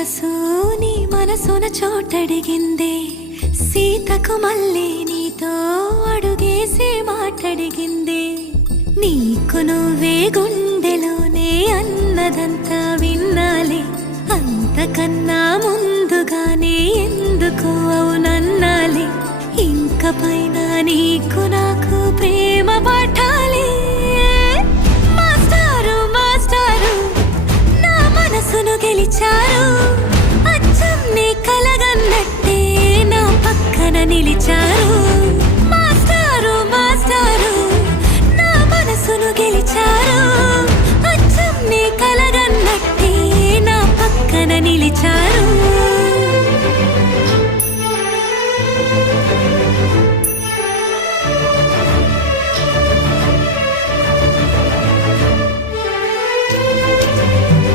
మనసు నీ మనసున చోటడిగిందే. సీతకు మళ్ళీ నీతో అడుగేసే మాటడిగిందే. నీకు నువ్వే గుండెలోనే అన్నదంతా విన్నాలి. అంతకన్నా ముందుగానే ఎందుకు అవునన్నాలే. ఇంక పైన నీకు నాకు ప్రేమ పఠాలే. మాస్టారు మాస్టారు నా మనసును గెలిచారు.